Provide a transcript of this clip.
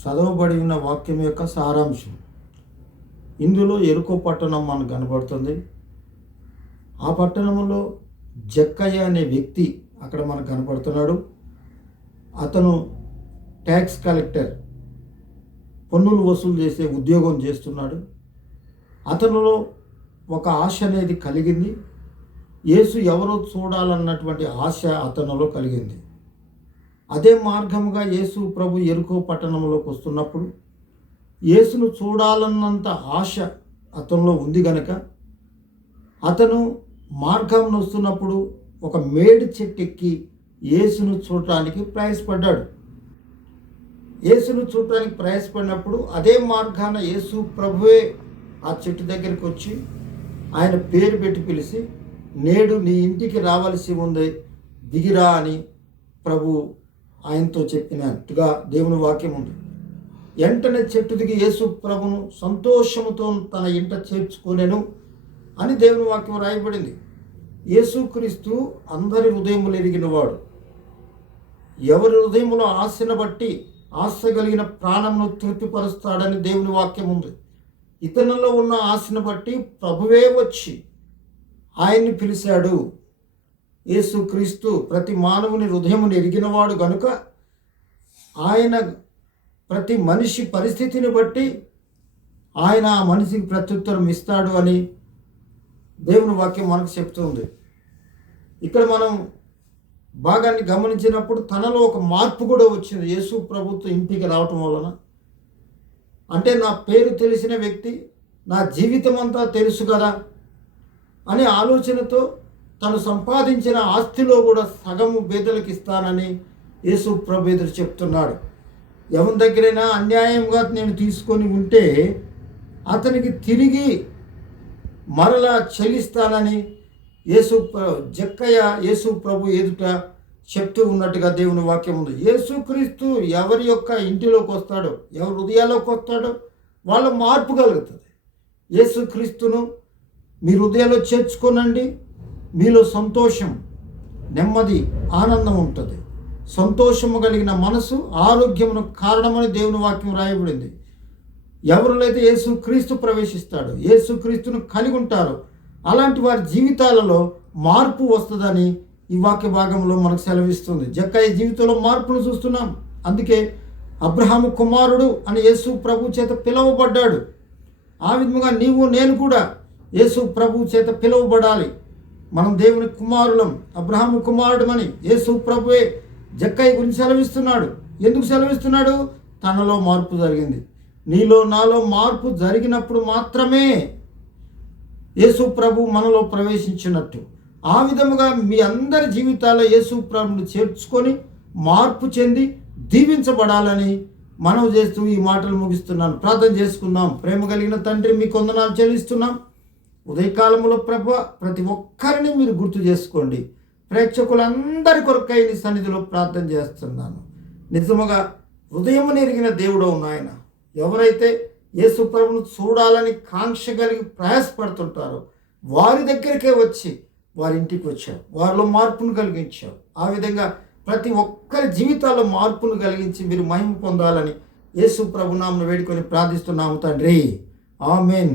చదవబడి ఉన్న వాక్యం యొక్క సారాంశం. ఇందులో ఎరుకో పట్టణం మనకు కనబడుతుంది. ఆ పట్టణంలో జక్కయ్య అనే వ్యక్తి అక్కడ మనకు కనపడుతున్నాడు అతను ట్యాక్స్ కలెక్టర్ పన్నులు వసూలు చేసే ఉద్యోగం చేస్తున్నాడు. అతనిలో ఒక ఆశ అనేది కలిగింది. యేసు ఎవరో చూడాలన్నటువంటి ఆశ అతనిలో కలిగింది. అదే మార్గముగా యేసు ప్రభు ఎరుకో పట్టణంలోకి వస్తున్నప్పుడు యేసును చూడాలన్నంత ఆశ అతనిలో ఉంది గనక అతను మార్గం వస్తున్నప్పుడు ఒక మేడి చెట్టు ఎక్కి యేసును చూడటానికి ప్రయాసపడ్డాడు. యేసును చూడటానికి ప్రయాసపడినప్పుడు అదే మార్గాన యేసు ప్రభువే ఆ చెట్టు దగ్గరికి వచ్చి ఆయన పేరు పెట్టి పిలిచి నేడు నీ ఇంటికి రావలసి ఉంది దిగిరా అని ప్రభు ఆయనతో చెప్పినట్టుగా దేవుని వాక్యం ఉంది. వెంటనే చెట్టు దిగి యేసు ప్రభును సంతోషముతో తన ఇంట చేర్చుకోలేను అని దేవుని వాక్యం రాయబడింది. యేసుక్రీస్తు అందరి హృదయములు ఎరిగినవాడు. ఎవరి హృదయములో ఆశను బట్టి ఆశ కలిగిన ప్రాణమును తృప్తిపరుస్తాడని దేవుని వాక్యం ఉంది. ఇతనిలో ఉన్న ఆశను బట్టి ప్రభువే వచ్చి ఆయన్ని పిలిచాడు. యేసుక్రీస్తు ప్రతి మానవుని హృదయమును ఎరిగినవాడు గనుక ఆయన ప్రతి మనిషి పరిస్థితిని బట్టి ఆయన ఆ మనిషికి ప్రత్యుత్తరం ఇస్తాడు అని దేవుని వాక్యం మనకు చెప్తుంది ఇక్కడ మనం భాగాన్ని గమనించినప్పుడు తనలో ఒక మార్పు కూడా వచ్చింది. యేసు ప్రభుత్వం ఇంటికి రావటం వలన. అంటే నా పేరు తెలిసిన వ్యక్తి నా జీవితం అంతా తెలుసు కదా అనే ఆలోచనతో తను సంపాదించిన ఆస్తిలో కూడా సగము బేదలకు ఇస్తానని యేసు ప్రభు ఎదురు చెప్తున్నాడు. ఎవరి దగ్గరైనా అన్యాయంగా నేను తీసుకొని ఉంటే అతనికి తిరిగి మరలా చెల్లిస్తానని యేసు జక్కయ్య యేసు ప్రభు ఎదుట చెప్తూ ఉన్నట్టుగా దేవుని వాక్యం ఉంది. యేసుక్రీస్తు ఎవరి యొక్క ఇంటిలోకి వస్తాడో ఎవరి హృదయాల్లోకి వస్తాడో వాళ్ళ మార్పు కలుగుతుంది. యేసుక్రీస్తును మీ హృదయాల్లో చేర్చుకోనండి. మీలో సంతోషం నెమ్మది ఆనందం ఉంటుంది. సంతోషము కలిగిన మనసు ఆరోగ్యమును కారణమని దేవుని వాక్యం రాయబడింది. ఎవరులైతే యేసు క్రీస్తు ప్రవేశిస్తాడో యేసు క్రీస్తును కలిగి ఉంటారో అలాంటి వారి జీవితాలలో మార్పు వస్తుందని ఈ వాక్య భాగంలో మనకు సెలవిస్తుంది. జక్కయ్య జీవితంలో మార్పును చూస్తున్నాం. అందుకే అబ్రహాము కుమారుడు అని యేసు ప్రభు చేత పిలువబడ్డాడు. ఆ విధముగా నీవు నేను కూడా యేసు ప్రభు చేత పిలువబడాలి. మనం దేవుని కుమారులం అబ్రహాము కుమారుడమని యేసు ప్రభువే జక్కయ్య గురించి సెలవిస్తున్నాడు. ఎందుకు సెలవిస్తున్నాడు? తనలో మార్పు జరిగింది. నీలో నాలో మార్పు జరిగినప్పుడు మాత్రమే యేసు ప్రభు మనలో ప్రవేశించినట్టు. ఆ విధముగా మీ అందరి జీవితాల్లో యేసు ప్రభుని చేర్చుకొని మార్పు చెంది దీవించబడాలని మనం చేస్తూ ఈ మాటలు ముగిస్తున్నాను. ప్రార్థన చేసుకుందాం. ప్రేమ కలిగిన తండ్రి మీ కొందనాలు చెల్లిస్తున్నాం. ఉదయకాలంలో ప్రభు ప్రతి ఒక్కరిని మీరు గుర్తు చేసుకోండి. ప్రేక్షకులందరి కొరకై నీ సన్నిధిలో ప్రార్థన చేస్తున్నాను. నిజముగా హృదయము నెరిగిన దేవుడు నాయన ఎవరైతే యేసు ప్రభును చూడాలని కాంక్ష కలిగి ప్రయాసపడుతుంటారో వారి దగ్గరికే వచ్చి వారి ఇంటికి వచ్చావు. వారిలో మార్పును కలిగించావు. ఆ విధంగా ప్రతి ఒక్కరి జీవితాల్లో మార్పును కలిగించి మీరు మహిమ పొందాలని యేసు ప్రభునామను వేడుకొని ప్రార్థిస్తున్నాము తండ్రి. ఆమెన్.